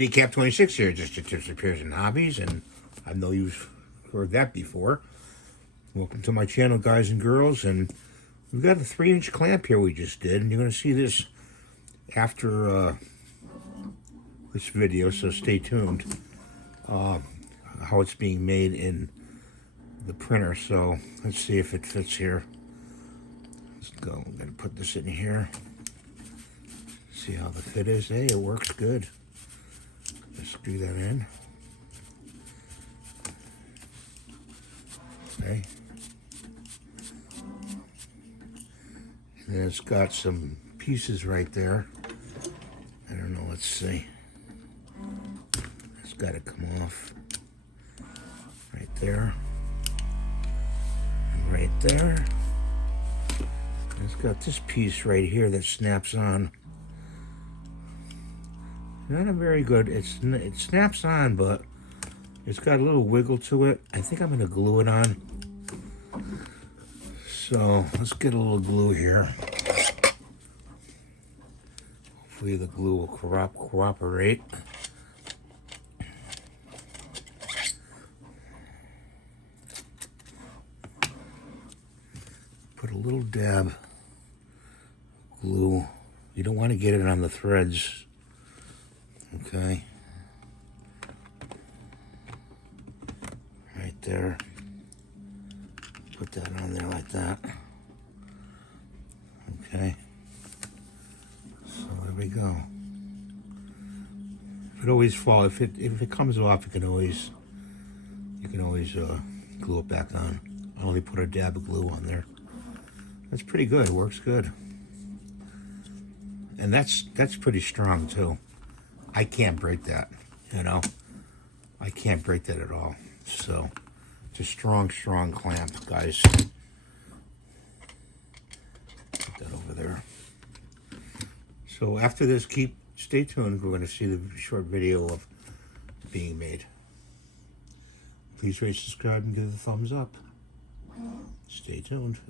Decap 26 here, just tips, repairs, and hobbies, and I know you've heard that before. Welcome to my channel, guys and girls, and we've got a 3-inch clamp here we just did, and you're going to see this after this video, so stay tuned. How it's being made in the printer, so let's see if it fits here. Let's go. I'm going to put this in here. See how the fit is. Hey, it works good. Just screw that in. Okay. And then it's got some pieces right there. I don't know, let's see. It's got to come off. Right there. And right there. And it's got this piece right here that snaps on. Not a very good, it snaps on, but it's got a little wiggle to it. I think I'm going to glue it on. So let's get a little glue here. Hopefully the glue will cooperate. Put a little dab of glue. You don't want to get it on the threads. Okay, right there. Put that on there like that. Okay, so there we go. If it always falls, if it comes off, you can always glue it back on. I only put a dab of glue on there. That's pretty good. It works good, and that's pretty strong too. I can't break that, you know. I can't break that at all. So, it's a strong clamp, guys. Put that over there. So after this, stay tuned. We're going to see the short video of being made. Please rate, subscribe, and give it a thumbs up. Stay tuned.